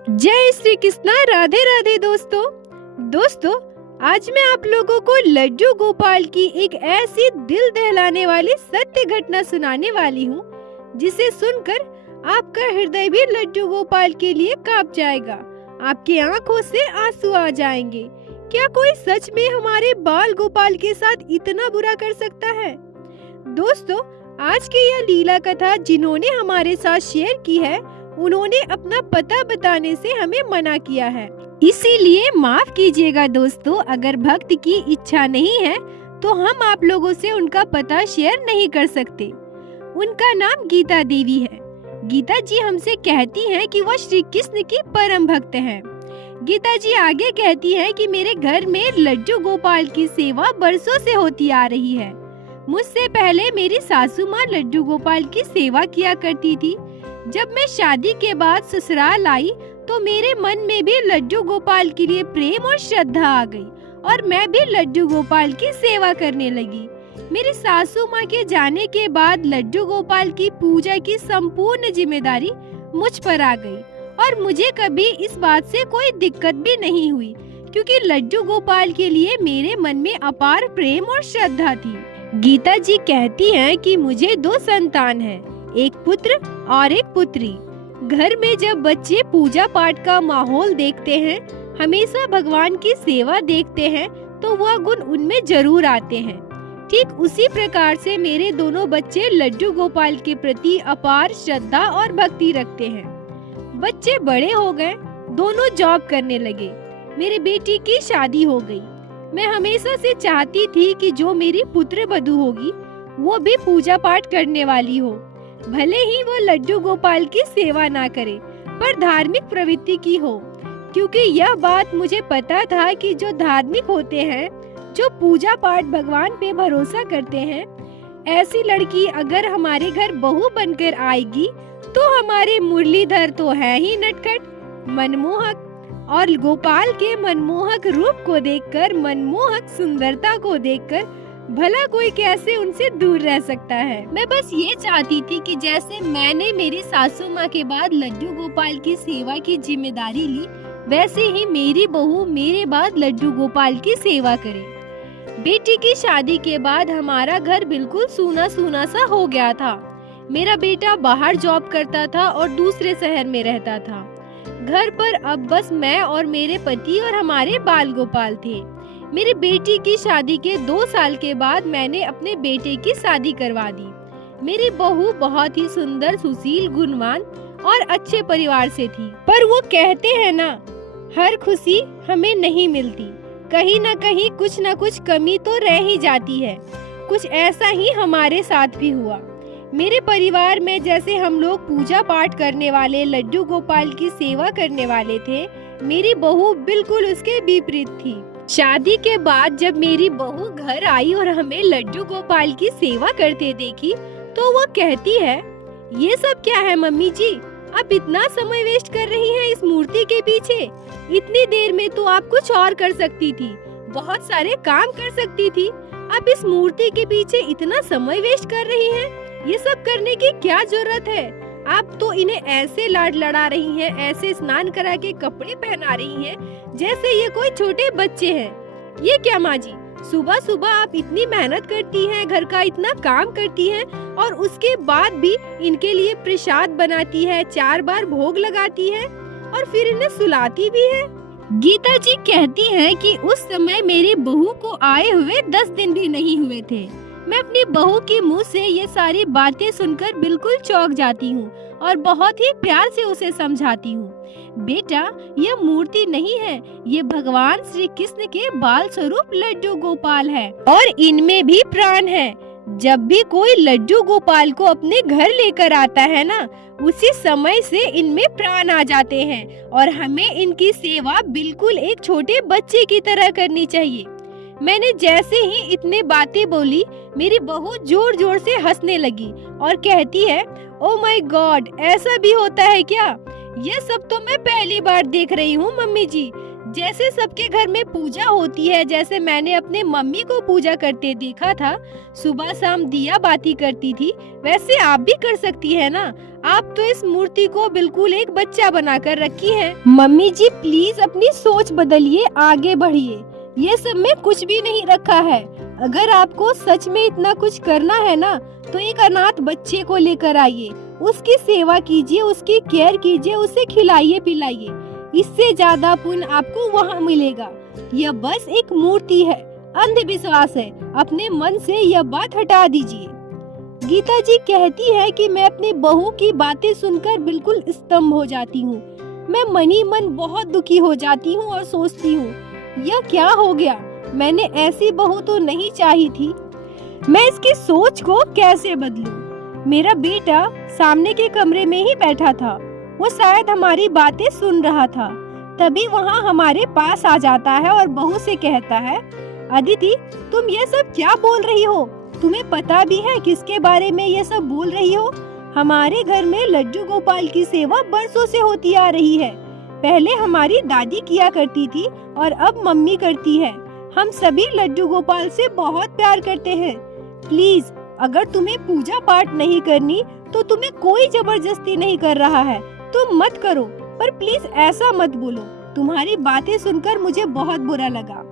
जय श्री कृष्णा। राधे राधे दोस्तों, आज मैं आप लोगों को लड्डू गोपाल की एक ऐसी दिल दहलाने वाली सत्य घटना सुनाने वाली हूँ जिसे सुनकर आपका हृदय भी लड्डू गोपाल के लिए कांप जाएगा। आपकी आंखों से आंसू आ जाएंगे। क्या कोई सच में हमारे बाल गोपाल के साथ इतना बुरा कर सकता है? दोस्तों, आज की यह लीला कथा जिन्होंने हमारे साथ शेयर की है उन्होंने अपना पता बताने से हमें मना किया है, इसीलिए माफ कीजिएगा दोस्तों। अगर भक्त की इच्छा नहीं है तो हम आप लोगों से उनका पता शेयर नहीं कर सकते। उनका नाम गीता देवी है। गीता जी हमसे कहती हैं कि वह श्री कृष्ण की परम भक्त हैं। गीता जी आगे कहती हैं कि मेरे घर में लड्डू गोपाल की सेवा बरसों से होती आ रही है। मुझसे पहले मेरी सासू माँ लड्डू गोपाल की सेवा किया करती थी। जब मैं शादी के बाद ससुराल आई तो मेरे मन में भी लड्डू गोपाल के लिए प्रेम और श्रद्धा आ गई और मैं भी लड्डू गोपाल की सेवा करने लगी। मेरी सासू माँ के जाने के बाद लड्डू गोपाल की पूजा की संपूर्ण जिम्मेदारी मुझ पर आ गई और मुझे कभी इस बात से कोई दिक्कत भी नहीं हुई क्योंकि लड्डू गोपाल के लिए मेरे मन में अपार प्रेम और श्रद्धा थी। गीता जी कहती हैं कि मुझे 2 संतान हैं, एक पुत्र और एक पुत्री। घर में जब बच्चे पूजा पाठ का माहौल देखते हैं, हमेशा भगवान की सेवा देखते हैं तो वह गुण उनमें जरूर आते हैं। ठीक उसी प्रकार से मेरे दोनों बच्चे लड्डू गोपाल के प्रति अपार श्रद्धा और भक्ति रखते हैं। बच्चे बड़े हो गए, दोनों जॉब करने लगे। मेरी बेटी की शादी हो गई। मैं हमेशा से चाहती थी कि जो मेरी पुत्र वधू होगी वो भी पूजा पाठ करने वाली हो, भले ही वो लड्डू गोपाल की सेवा ना करे पर धार्मिक प्रवृत्ति की हो, क्योंकि यह बात मुझे पता था कि जो धार्मिक होते हैं, जो पूजा पाठ भगवान पे भरोसा करते हैं, ऐसी लड़की अगर हमारे घर बहू बनकर आएगी तो हमारे मुरलीधर तो है ही नटखट, मनमोहक, और गोपाल के मनमोहक रूप को देखकर, मनमोहक सुंदरता को देखकर भला कोई कैसे उनसे दूर रह सकता है। मैं बस ये चाहती थी कि जैसे मैंने मेरी सासू माँ के बाद लड्डू गोपाल की सेवा की जिम्मेदारी ली, वैसे ही मेरी बहू मेरे बाद लड्डू गोपाल की सेवा करे। बेटी की शादी के बाद हमारा घर बिल्कुल सूना सूना सा हो गया था। मेरा बेटा बाहर जॉब करता था और दूसरे शहर में रहता था। घर पर अब बस मैं और मेरे पति और हमारे बाल गोपाल थे। मेरी बेटी की शादी के 2 साल के बाद मैंने अपने बेटे की शादी करवा दी। मेरी बहू बहुत ही सुंदर, सुशील, गुणवान और अच्छे परिवार से थी। पर वो कहते हैं ना, हर खुशी हमें नहीं मिलती, कहीं ना कहीं कुछ ना कुछ कमी तो रह ही जाती है। कुछ ऐसा ही हमारे साथ भी हुआ। मेरे परिवार में जैसे हम लोग पूजा पाठ करने वाले, लड्डू गोपाल की सेवा करने वाले थे, मेरी बहू बिल्कुल उसके विपरीत थी। शादी के बाद जब मेरी बहू घर आई और हमें लड्डू गोपाल की सेवा करते देखी तो वो कहती है, ये सब क्या है मम्मी जी, आप इतना समय वेस्ट कर रही हैं इस मूर्ति के पीछे। इतनी देर में तो आप कुछ और कर सकती थी, बहुत सारे काम कर सकती थी। आप इस मूर्ति के पीछे इतना समय वेस्ट कर रही हैं, ये सब करने की क्या जरूरत है? आप तो इन्हें ऐसे लाड लड़ा रही हैं, ऐसे स्नान करा के कपड़े पहना रही हैं जैसे ये कोई छोटे बच्चे हैं। ये क्या माँ जी, सुबह सुबह आप इतनी मेहनत करती हैं, घर का इतना काम करती हैं और उसके बाद भी इनके लिए प्रसाद बनाती है, 4 बार भोग लगाती है और फिर इन्हें सुलाती भी है। गीता जी कहती हैं कि उस समय मेरी बहू को आए हुए 10 दिन भी नहीं हुए थे। मैं अपनी बहू के मुंह से ये सारी बातें सुनकर बिल्कुल चौंक जाती हूँ और बहुत ही प्यार से उसे समझाती हूँ, बेटा यह मूर्ति नहीं है, ये भगवान श्री कृष्ण के बाल स्वरूप लड्डू गोपाल है और इनमें भी प्राण है। जब भी कोई लड्डू गोपाल को अपने घर लेकर आता है ना, उसी समय से इनमें प्राण आ जाते हैं और हमें इनकी सेवा बिल्कुल एक छोटे बच्चे की तरह करनी चाहिए। मैंने जैसे ही इतने बातें बोली, मेरी बहू जोर जोर से हंसने लगी और कहती है, ओ माय गॉड, ऐसा भी होता है क्या? ये सब तो मैं पहली बार देख रही हूँ मम्मी जी। जैसे सबके घर में पूजा होती है, जैसे मैंने अपने मम्मी को पूजा करते देखा था, सुबह शाम दिया बाती करती थी, वैसे आप भी कर सकती है ना। आप तो इस मूर्ति को बिल्कुल एक बच्चा बनाकर रखी है। मम्मी जी प्लीज अपनी सोच बदलिए, आगे बढ़िए। ये सब में कुछ भी नहीं रखा है। अगर आपको सच में इतना कुछ करना है ना, तो एक अनाथ बच्चे को लेकर आइए, उसकी सेवा कीजिए, उसकी केयर कीजिए, उसे खिलाइए पिलाइए। इससे ज्यादा पुण्य आपको वहाँ मिलेगा। यह बस एक मूर्ति है, अंधविश्वास है। अपने मन से यह बात हटा दीजिए। गीता जी कहती है कि मैं अपनी बहू की बातें सुनकर बिल्कुल स्तंभ हो जाती हूँ। मैं मन ही मन बहुत दुखी हो जाती हूँ और सोचती हूँ, यह क्या हो गया, मैंने ऐसी बहू तो नहीं चाही थी। मैं इसकी सोच को कैसे बदलूं? मेरा बेटा सामने के कमरे में ही बैठा था, वो शायद हमारी बातें सुन रहा था। तभी वहाँ हमारे पास आ जाता है और बहू से कहता है, अदिति तुम ये सब क्या बोल रही हो? तुम्हें पता भी है किसके बारे में ये सब बोल रही हो? हमारे घर में लड्डू गोपाल की सेवा बरसों से होती आ रही है। पहले हमारी दादी किया करती थी और अब मम्मी करती है। हम सभी लड्डू गोपाल से बहुत प्यार करते हैं। प्लीज अगर तुम्हें पूजा पाठ नहीं करनी तो तुम्हें कोई जबरदस्ती नहीं कर रहा है, तुम मत करो, पर प्लीज ऐसा मत बोलो। तुम्हारी बातें सुनकर मुझे बहुत बुरा लगा।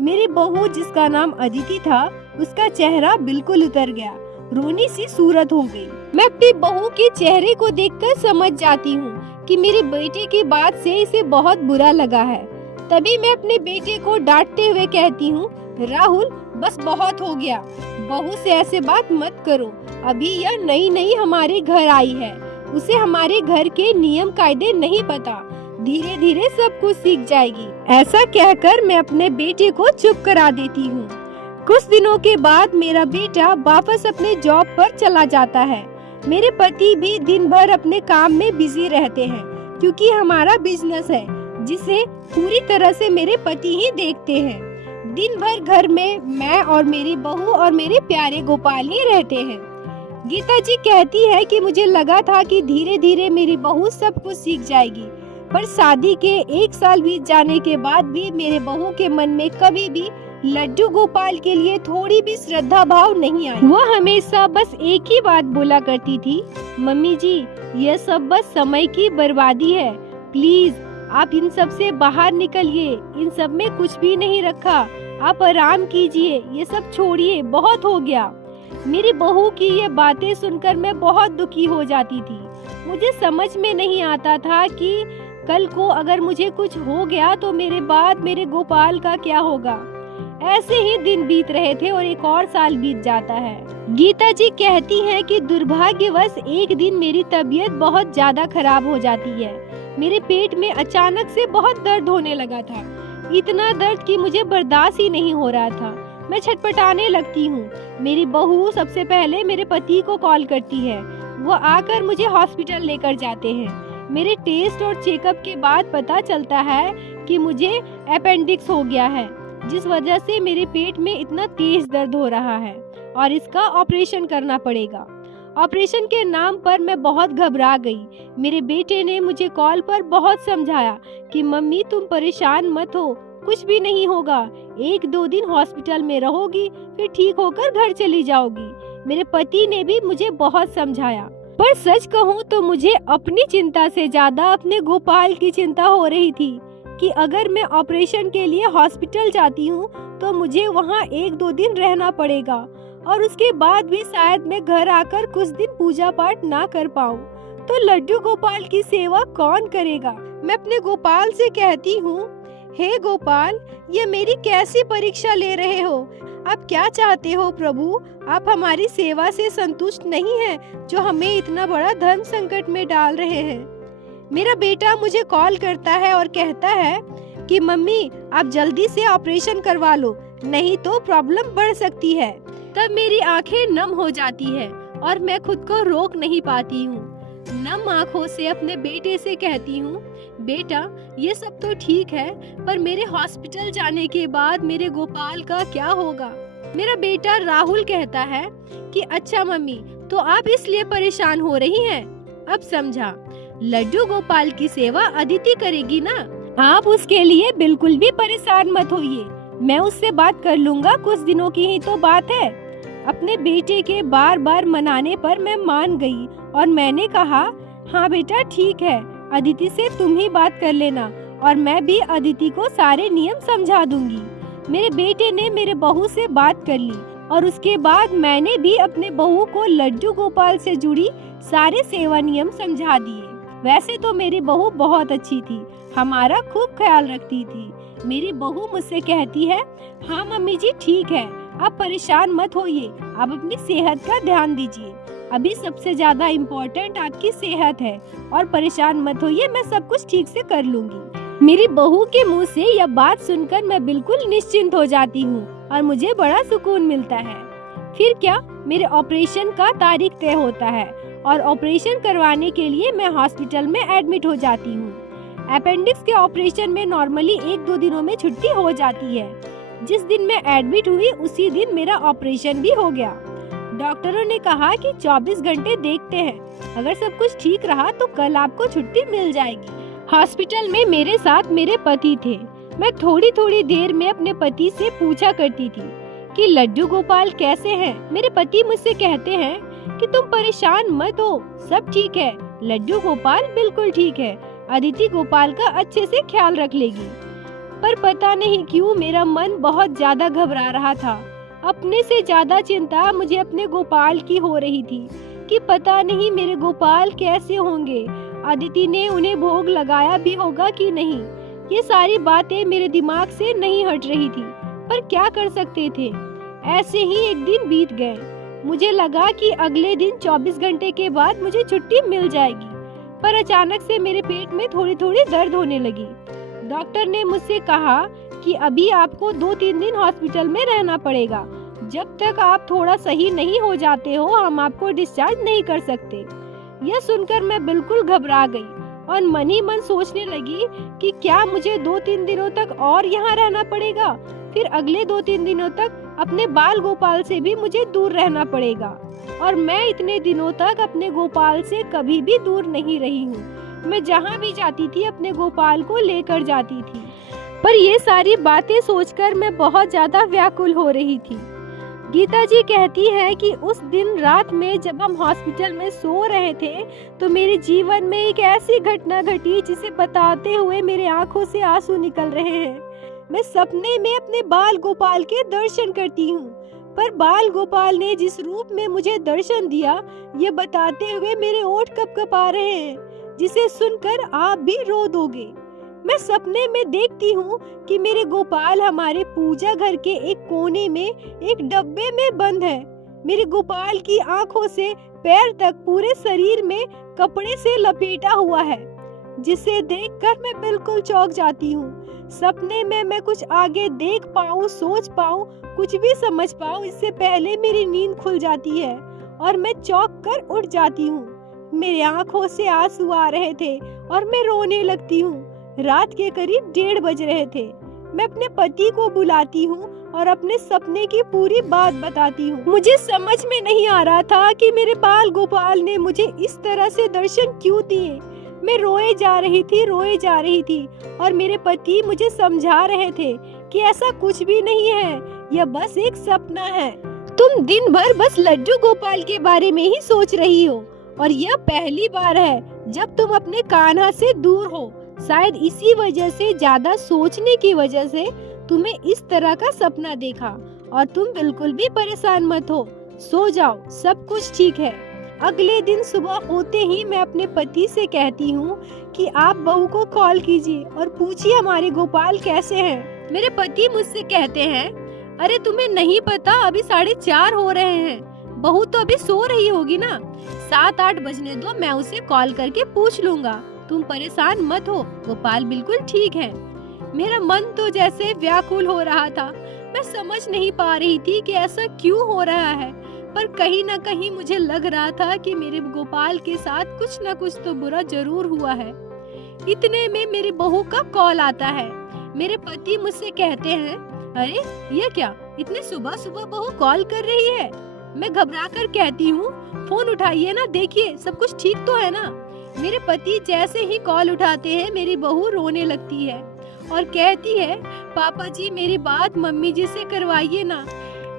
मेरी बहू जिसका नाम अदिति था, उसका चेहरा बिल्कुल उतर गया, रोनी सी सूरत हो गई। मैं अपनी बहू के चेहरे को देखकर समझ जाती हूँ कि मेरे बेटे की बात से इसे बहुत बुरा लगा है। तभी मैं अपने बेटे को डांटते हुए कहती हूँ, राहुल बस बहुत हो गया, बहू से ऐसे बात मत करो। अभी यह नई नई हमारे घर आई है, उसे हमारे घर के नियम कायदे नहीं पता, धीरे धीरे सब कुछ सीख जाएगी। ऐसा कहकर मैं अपने बेटे को चुप करा देती हूँ। कुछ दिनों के बाद मेरा बेटा वापस अपने जॉब पर चला जाता है। मेरे पति भी दिन भर अपने काम में बिजी रहते हैं, क्योंकि हमारा बिजनेस है जिसे पूरी तरह से मेरे पति ही देखते हैं। दिन भर घर में मैं और मेरी बहू और मेरे प्यारे गोपाल ही रहते हैं। गीता जी कहती है कि मुझे लगा था कि धीरे धीरे मेरी बहू सब कुछ सीख जाएगी, पर शादी के 1 साल बीत जाने के बाद भी मेरे बहू के मन में कभी भी लड्डू गोपाल के लिए थोड़ी भी श्रद्धा भाव नहीं आई। वह हमेशा बस एक ही बात बोला करती थी, मम्मी जी यह सब बस समय की बर्बादी है, प्लीज आप इन सब से बाहर निकलिए, इन सब में कुछ भी नहीं रखा, आप आराम कीजिए, ये सब छोड़िए, बहुत हो गया। मेरी बहू की ये बातें सुनकर मैं बहुत दुखी हो जाती थी। मुझे समझ में नहीं आता था कि कल को अगर मुझे कुछ हो गया तो मेरे बाद मेरे गोपाल का क्या होगा। ऐसे ही दिन बीत रहे थे और एक और साल बीत जाता है। गीता जी कहती हैं कि दुर्भाग्यवश एक दिन मेरी तबीयत बहुत ज्यादा खराब हो जाती है। मेरे पेट में अचानक से बहुत दर्द होने लगा था, इतना दर्द कि मुझे बर्दाश्त ही नहीं हो रहा था। मैं छटपटाने लगती हूँ। मेरी बहू सबसे पहले मेरे पति को कॉल करती है, वो आकर मुझे हॉस्पिटल लेकर जाते हैं। मेरे टेस्ट और चेकअप के बाद पता चलता है कि मुझे अपेंडिक्स हो गया है, जिस वजह से मेरे पेट में इतना तेज दर्द हो रहा है और इसका ऑपरेशन करना पड़ेगा। ऑपरेशन के नाम पर मैं बहुत घबरा गई। मेरे बेटे ने मुझे कॉल पर बहुत समझाया कि मम्मी तुम परेशान मत हो, कुछ भी नहीं होगा, 1-2 दिन हॉस्पिटल में रहोगी, फिर ठीक होकर घर चली जाओगी। मेरे पति ने भी मुझे बहुत समझाया, पर सच कहूँ तो मुझे अपनी चिंता से ज्यादा अपने गोपाल की चिंता हो रही थी कि अगर मैं ऑपरेशन के लिए हॉस्पिटल जाती हूँ तो मुझे वहाँ 1-2 दिन रहना पड़ेगा और उसके बाद भी शायद मैं घर आकर कुछ दिन पूजा पाठ ना कर पाऊँ, तो लड्डू गोपाल की सेवा कौन करेगा। मैं अपने गोपाल से कहती हूँ, हे गोपाल, ये मेरी कैसी परीक्षा ले रहे हो? आप क्या चाहते हो प्रभु? आप हमारी सेवा से संतुष्ट नहीं हैं, जो हमें इतना बड़ा धर्म संकट में डाल रहे हैं। मेरा बेटा मुझे कॉल करता है और कहता है कि मम्मी आप जल्दी से ऑपरेशन करवा लो, नहीं तो प्रॉब्लम बढ़ सकती है। तब मेरी आंखें नम हो जाती है और मैं खुद को रोक नहीं पाती हूँ। नम आंखों से अपने बेटे से कहती हूँ, बेटा ये सब तो ठीक है, पर मेरे हॉस्पिटल जाने के बाद मेरे गोपाल का क्या होगा? मेरा बेटा राहुल कहता है कि अच्छा मम्मी, तो आप इसलिए परेशान हो रही हैं? अब समझा, लड्डू गोपाल की सेवा अदिति करेगी ना, आप उसके लिए बिल्कुल भी परेशान मत होइए, मैं उससे बात कर लूँगा, कुछ दिनों की ही तो बात है। अपने बेटे के बार बार मनाने पर मैं मान गई और मैंने कहा, हाँ बेटा ठीक है, अदिति से तुम ही बात कर लेना और मैं भी अदिति को सारे नियम समझा दूंगी। मेरे बेटे ने मेरे बहू से बात कर ली और उसके बाद मैंने भी अपने बहू को लड्डू गोपाल से जुड़ी सारे सेवा नियम समझा दिए। वैसे तो मेरी बहू बहुत अच्छी थी, हमारा खूब ख्याल रखती थी। मेरी बहू मुझसे कहती है, हाँ मम्मी जी ठीक है, आप परेशान मत होइए, आप अपनी सेहत का ध्यान दीजिए, अभी सबसे ज्यादा इम्पोर्टेंट आपकी सेहत है और परेशान मत होइए, मैं सब कुछ ठीक से कर लूंगी। मेरी बहू के मुंह से यह बात सुनकर मैं बिल्कुल निश्चिंत हो जाती हूँ और मुझे बड़ा सुकून मिलता है। फिर क्या, मेरे ऑपरेशन का तारीख तय होता है और ऑपरेशन करवाने के लिए मैं हॉस्पिटल में एडमिट हो जाती हूँ। अपेंडिक्स के ऑपरेशन में नॉर्मली 1-2 दिनों में छुट्टी हो जाती है। जिस दिन मैं एडमिट हुई उसी दिन मेरा ऑपरेशन भी हो गया। डॉक्टरों ने कहा कि 24 घंटे देखते हैं, अगर सब कुछ ठीक रहा तो कल आपको छुट्टी मिल जाएगी। हॉस्पिटल में मेरे साथ मेरे पति थे। मैं थोड़ी थोड़ी देर में अपने पति से पूछा करती थी कि लड्डू गोपाल कैसे हैं। मेरे पति मुझसे कहते हैं कि तुम परेशान मत हो, सब ठीक है, लड्डू गोपाल बिल्कुल ठीक है, अदिति गोपाल का अच्छे से ख्याल रख लेगी। पर पता नहीं क्यों मेरा मन बहुत ज्यादा घबरा रहा था। अपने से ज्यादा चिंता मुझे अपने गोपाल की हो रही थी कि पता नहीं मेरे गोपाल कैसे होंगे, अदिति ने उन्हें भोग लगाया भी होगा कि नहीं। ये सारी बातें मेरे दिमाग से नहीं हट रही थी, पर क्या कर सकते थे। ऐसे ही एक दिन बीत गए। मुझे लगा कि अगले दिन 24 घंटे के बाद मुझे छुट्टी मिल जाएगी, पर अचानक से मेरे पेट में थोड़ी थोड़ी दर्द होने लगी। डॉक्टर ने मुझसे कहा कि अभी आपको 2-3 दिन हॉस्पिटल में रहना पड़ेगा, जब तक आप थोड़ा सही नहीं हो जाते हो हम आपको डिस्चार्ज नहीं कर सकते। यह सुनकर मैं बिल्कुल घबरा गई और मन ही मन सोचने लगी कि क्या मुझे 2-3 दिनों तक और यहाँ रहना पड़ेगा, फिर अगले 2-3 दिनों तक अपने बाल गोपाल से भी मुझे दूर रहना पड़ेगा। और मैं इतने दिनों तक अपने गोपाल से कभी भी दूर नहीं रही हूँ। मैं जहाँ भी जाती थी अपने गोपाल को लेकर जाती थी, पर ये सारी बातें सोचकर मैं बहुत ज्यादा व्याकुल हो रही थी। गीता जी कहती है कि उस दिन रात में जब हम हॉस्पिटल में सो रहे थे तो मेरे जीवन में एक ऐसी घटना घटी जिसे बताते हुए मेरे आंखों से आंसू निकल रहे हैं। मैं सपने में अपने बाल गोपाल के दर्शन करती हूँ, पर बाल गोपाल ने जिस रूप में मुझे दर्शन दिया ये बताते हुए मेरे ओठ कँपा रहे हैं, जिसे सुनकर आप भी रो दोगे। मैं सपने में देखती हूँ कि मेरे गोपाल हमारे पूजा घर के एक कोने में एक डब्बे में बंद है। मेरे गोपाल की आंखों से पैर तक पूरे शरीर में कपड़े से लपेटा हुआ है, जिसे देखकर मैं बिल्कुल चौंक जाती हूँ। सपने में मैं कुछ आगे देख पाऊँ, सोच पाऊँ, कुछ भी समझ पाऊँ, इससे पहले मेरी नींद खुल जाती है और मैं चौंक कर उठ जाती हूँ। मेरे आंखों से आंसू आ रहे थे और मैं रोने लगती हूँ। रात के करीब 1:30 बज रहे थे। मैं अपने पति को बुलाती हूँ और अपने सपने की पूरी बात बताती हूँ। मुझे समझ में नहीं आ रहा था कि मेरे बाल गोपाल ने मुझे इस तरह से दर्शन क्यों दिए। मैं रोए जा रही थी और मेरे पति मुझे समझा रहे थे कि ऐसा कुछ भी नहीं है, यह बस एक सपना है। तुम दिन भर बस लड्डू गोपाल के बारे में ही सोच रही हो और यह पहली बार है जब तुम अपने कान्हा से दूर हो। शायद इसी वजह से, ज्यादा सोचने की वजह से तुम्हें इस तरह का सपना देखा। और तुम बिल्कुल भी परेशान मत हो, सो जाओ, सब कुछ ठीक है। अगले दिन सुबह होते ही मैं अपने पति से कहती हूँ कि आप बहू को कॉल कीजिए और पूछिए हमारे गोपाल कैसे हैं। मेरे पति मुझसे कहते हैं, अरे तुम्हें नहीं पता, अभी 4:30 हो रहे हैं, बहू तो अभी सो रही होगी ना, 7-8 बजने दो, मैं उसे कॉल करके पूछ लूंगा, तुम परेशान मत हो, गोपाल बिल्कुल ठीक है। मेरा मन तो जैसे व्याकुल हो रहा था। मैं समझ नहीं पा रही थी कि ऐसा क्यों हो रहा है, पर कहीं न कहीं मुझे लग रहा था कि मेरे गोपाल के साथ कुछ न कुछ तो बुरा जरूर हुआ है। इतने में मेरी बहू का कॉल आता है। मेरे पति मुझसे कहते हैं, अरे ये क्या, इतने सुबह सुबह बहू कॉल कर रही है। मैं घबरा कर कहती हूँ, फोन उठाइए ना, देखिए सब कुछ ठीक तो है ना। मेरे पति जैसे ही कॉल उठाते हैं मेरी बहू रोने लगती है और कहती है, पापा जी मेरी बात मम्मी जी से करवाइए ना।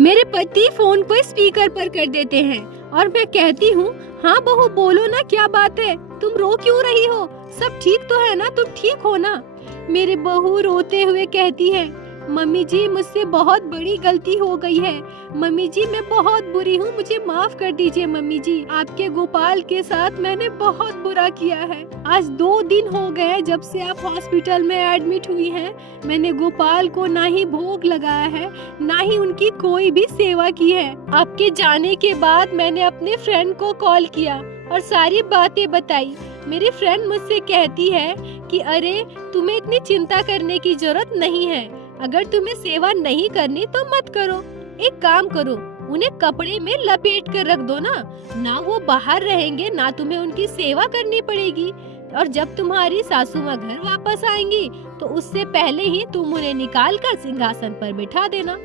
मेरे पति फोन को स्पीकर पर कर देते हैं और मैं कहती हूँ, हाँ बहू बोलो ना, क्या बात है, तुम रो क्यों रही हो, सब ठीक तो है ना, तुम ठीक हो ना। मेरी बहू रोते हुए कहती है, मम्मी जी मुझसे बहुत बड़ी गलती हो गई है, मम्मी जी मैं बहुत बुरी हूँ, मुझे माफ कर दीजिए मम्मी जी, आपके गोपाल के साथ मैंने बहुत बुरा किया है। आज 2 दिन हो गए जब से आप हॉस्पिटल में एडमिट हुई हैं, मैंने गोपाल को ना ही भोग लगाया है, ना ही उनकी कोई भी सेवा की है। आपके जाने के बाद मैंने अपने फ्रेंड को कॉल किया और सारी बातें बताई। मेरी फ्रेंड मुझसे कहती है कि अरे तुम्हें इतनी चिंता करने की जरूरत नहीं है, अगर तुम्हें सेवा नहीं करनी तो मत करो, एक काम करो, उन्हें कपड़े में लपेट कर रख दो ना वो बाहर रहेंगे ना तुम्हें उनकी सेवा करनी पड़ेगी, और जब तुम्हारी सासू माँ घर वापस आएंगी तो उससे पहले ही तुम उन्हें निकाल कर सिंहासन पर बिठा देना,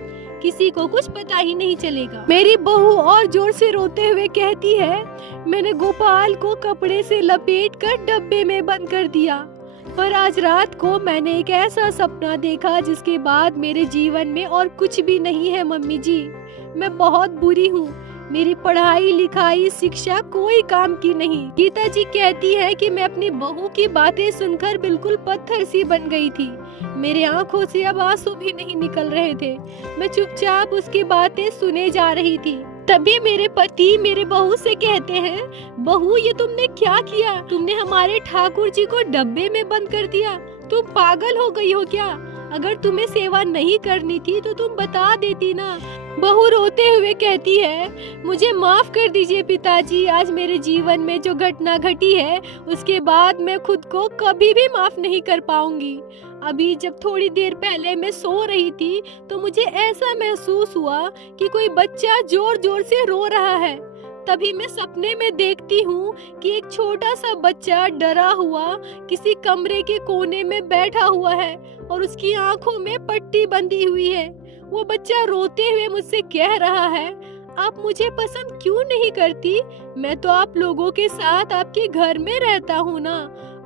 किसी को कुछ पता ही नहीं चलेगा। मेरी बहू और जोर से रोते हुए कहती है, मैंने गोपाल को कपड़े से लपेट कर डब्बे में बंद कर दिया, पर आज रात को मैंने एक ऐसा सपना देखा जिसके बाद मेरे जीवन में और कुछ भी नहीं है मम्मी जी, मैं बहुत बुरी हूँ, मेरी पढ़ाई लिखाई शिक्षा कोई काम की नहीं। गीता जी कहती है कि मैं अपनी बहू की बातें सुनकर बिल्कुल पत्थर सी बन गई थी, मेरे आंखों से अब आंसू भी नहीं निकल रहे थे, मैं चुपचाप उसकी बातें सुने जा रही थी। तभी मेरे पति मेरे बहू से कहते हैं, बहू ये तुमने क्या किया, तुमने हमारे ठाकुर जी को डब्बे में बंद कर दिया, तुम पागल हो गई हो क्या, अगर तुम्हें सेवा नहीं करनी थी तो तुम बता देती ना। बहू रोते हुए कहती है, मुझे माफ कर दीजिए पिताजी, आज मेरे जीवन में जो घटना घटी है उसके बाद मैं खुद को कभी भी माफ नहीं कर पाऊंगी। अभी जब थोड़ी देर पहले मैं सो रही थी तो मुझे ऐसा महसूस हुआ कि कोई बच्चा जोर जोर से रो रहा है, तभी मैं सपने में देखती हूँ कि एक छोटा सा बच्चा डरा हुआ किसी कमरे के कोने में बैठा हुआ है और उसकी आंखों में पट्टी बंधी हुई है। वो बच्चा रोते हुए मुझसे कह रहा है, आप मुझे पसंद क्यों नहीं करती, मैं तो आप लोगों के साथ आपके घर में रहता हूँ ना,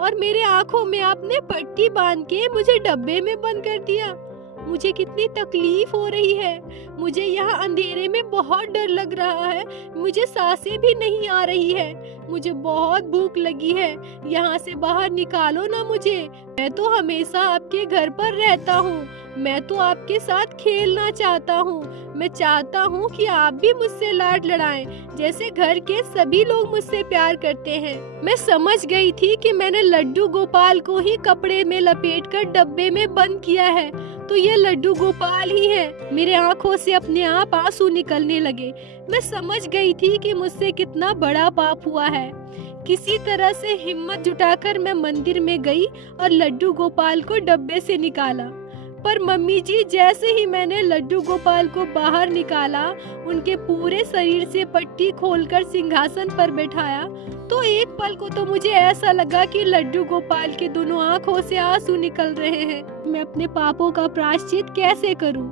और मेरे आंखों में आपने पट्टी बांध के मुझे डब्बे में बंद कर दिया। मुझे कितनी तकलीफ हो रही है, मुझे यहाँ अंधेरे में बहुत डर लग रहा है, मुझे सांसें भी नहीं आ रही है, मुझे बहुत भूख लगी है, यहाँ से बाहर निकालो ना मुझे, मैं तो हमेशा आपके घर पर रहता हूँ, मैं तो आपके साथ खेलना चाहता हूँ, मैं चाहता हूँ कि आप भी मुझसे लाड लड़ाएं जैसे घर के सभी लोग मुझसे प्यार करते हैं। मैं समझ गई थी कि मैंने लड्डू गोपाल को ही कपड़े में लपेटकर डब्बे में बंद किया है, तो ये लड्डू गोपाल ही है। मेरे आंखों से अपने आप आंसू निकलने लगे। मैं समझ गई थी कि मुझसे कितना बड़ा पाप हुआ है। किसी तरह से हिम्मत जुटाकर मैं मंदिर में गई और लड्डू गोपाल को डब्बे से निकाला, पर मम्मी जी जैसे ही मैंने लड्डू गोपाल को बाहर निकाला, उनके पूरे शरीर से पट्टी खोलकर सिंहासन पर बैठाया, तो एक पल को तो मुझे ऐसा लगा कि लड्डू गोपाल के दोनों आंखों से आंसू निकल रहे हैं। मैं अपने पापों का प्रायश्चित कैसे करूं?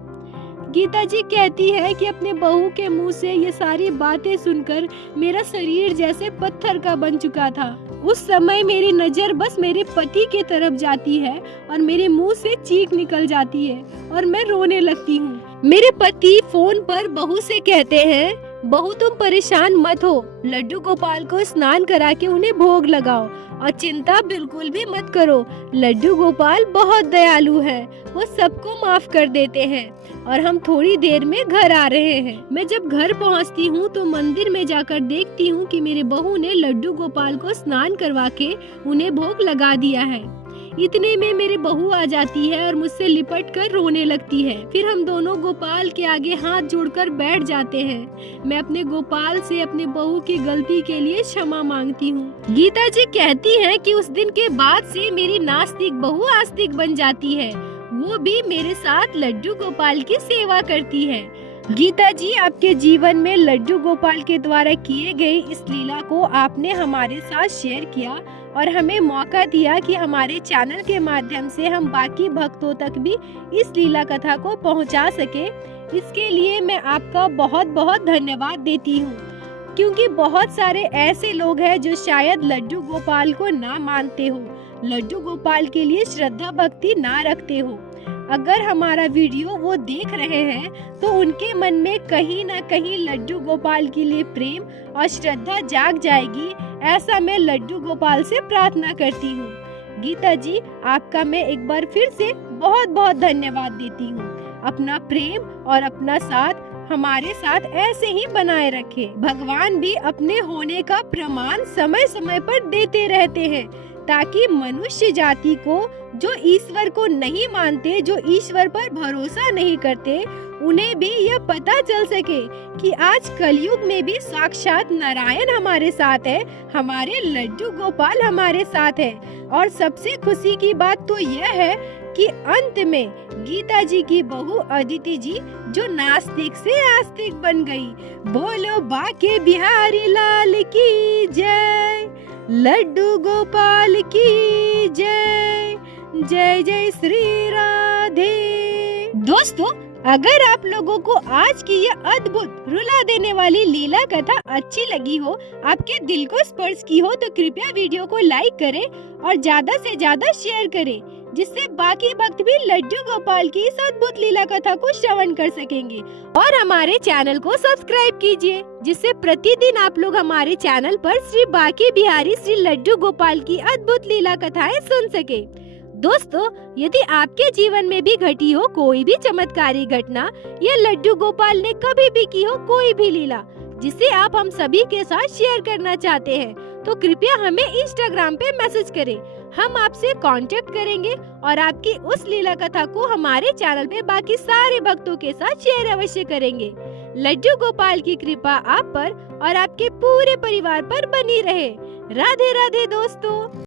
गीता जी कहती है कि अपने बहू के मुंह से ये सारी बातें सुनकर मेरा शरीर जैसे पत्थर का बन चुका था। उस समय मेरी नजर बस मेरे पति के तरफ जाती है और मेरे मुंह से चीख निकल जाती है और मैं रोने लगती हूँ। मेरे पति फोन पर बहू से कहते हैं, बहू तुम परेशान मत हो, लड्डू गोपाल को स्नान करा के उन्हें भोग लगाओ और चिंता बिल्कुल भी मत करो, लड्डू गोपाल बहुत दयालु है, वो सबको माफ कर देते हैं और हम थोड़ी देर में घर आ रहे हैं। मैं जब घर पहुंचती हूं तो मंदिर में जाकर देखती हूं कि मेरे बहू ने लड्डू गोपाल को स्नान करवा के उन्हें भोग लगा दिया है। इतने में मेरी बहू आ जाती है और मुझसे लिपट कर रोने लगती है। फिर हम दोनों गोपाल के आगे हाथ जोड़कर बैठ जाते हैं। मैं अपने गोपाल से अपने बहू की गलती के लिए क्षमा मांगती हूँ। गीता जी कहती हैं कि उस दिन के बाद से मेरी नास्तिक बहू आस्तिक बन जाती है, वो भी मेरे साथ लड्डू गोपाल की सेवा करती है। गीता जी, आपके जीवन में लड्डू गोपाल के द्वारा किए गए इस लीला को आपने हमारे साथ शेयर किया और हमें मौका दिया कि हमारे चैनल के माध्यम से हम बाकी भक्तों तक भी इस लीला कथा को पहुंचा सके। इसके लिए मैं आपका बहुत बहुत धन्यवाद देती हूं। क्योंकि बहुत सारे ऐसे लोग हैं जो शायद लड्डू गोपाल को ना मानते हो, लड्डू गोपाल के लिए श्रद्धा भक्ति ना रखते हो। अगर हमारा वीडियो वो देख रहे हैं तो उनके मन में कहीं ना कहीं लड्डू गोपाल के लिए प्रेम और श्रद्धा जाग जाएगी, ऐसा मैं लड्डू गोपाल से प्रार्थना करती हूँ। गीता जी, आपका मैं एक बार फिर से बहुत बहुत धन्यवाद देती हूँ। अपना प्रेम और अपना साथ हमारे साथ ऐसे ही बनाए रखे। भगवान भी अपने होने का प्रमाण समय समय पर देते रहते हैं, ताकि मनुष्य जाति को, जो ईश्वर को नहीं मानते, जो ईश्वर पर भरोसा नहीं करते, उन्हें भी यह पता चल सके कि आज कलयुग में भी साक्षात नारायण हमारे साथ है, हमारे लड्डू गोपाल हमारे साथ है। और सबसे खुशी की बात तो यह है कि अंत में गीता जी की बहू अदिति जी जो नास्तिक से आस्तिक बन गई। बोलो बाके बिहारी लाल की जय, लड्डू गोपाल की जय, जय जय श्री राधे। दोस्तों, अगर आप लोगों को आज की यह अद्भुत रुला देने वाली लीला कथा अच्छी लगी हो, आपके दिल को स्पर्श की हो, तो कृपया वीडियो को लाइक करें और ज्यादा से ज्यादा शेयर करें, जिससे बाकी भक्त भी लड्डू गोपाल की इस अद्भुत लीला कथा को श्रवण कर सकेंगे। और हमारे चैनल को सब्सक्राइब कीजिए, जिससे प्रतिदिन आप लोग हमारे चैनल पर श्री बाके बिहारी श्री लड्डू गोपाल की अद्भुत लीला कथाएं सुन सके। दोस्तों, यदि आपके जीवन में भी घटी हो कोई भी चमत्कारी घटना या लड्डू गोपाल ने कभी भी की हो कोई भी लीला, जिसे आप हम सभी के साथ शेयर करना चाहते हैं, तो कृपया हमें इंस्टाग्राम पे मैसेज करें। हम आपसे कांटेक्ट करेंगे और आपकी उस लीला कथा को हमारे चैनल पे बाकी सारे भक्तों के साथ शेयर अवश्य करेंगे। लड्डू गोपाल की कृपा आप पर और आपके पूरे परिवार पर बनी रहे। राधे राधे दोस्तों।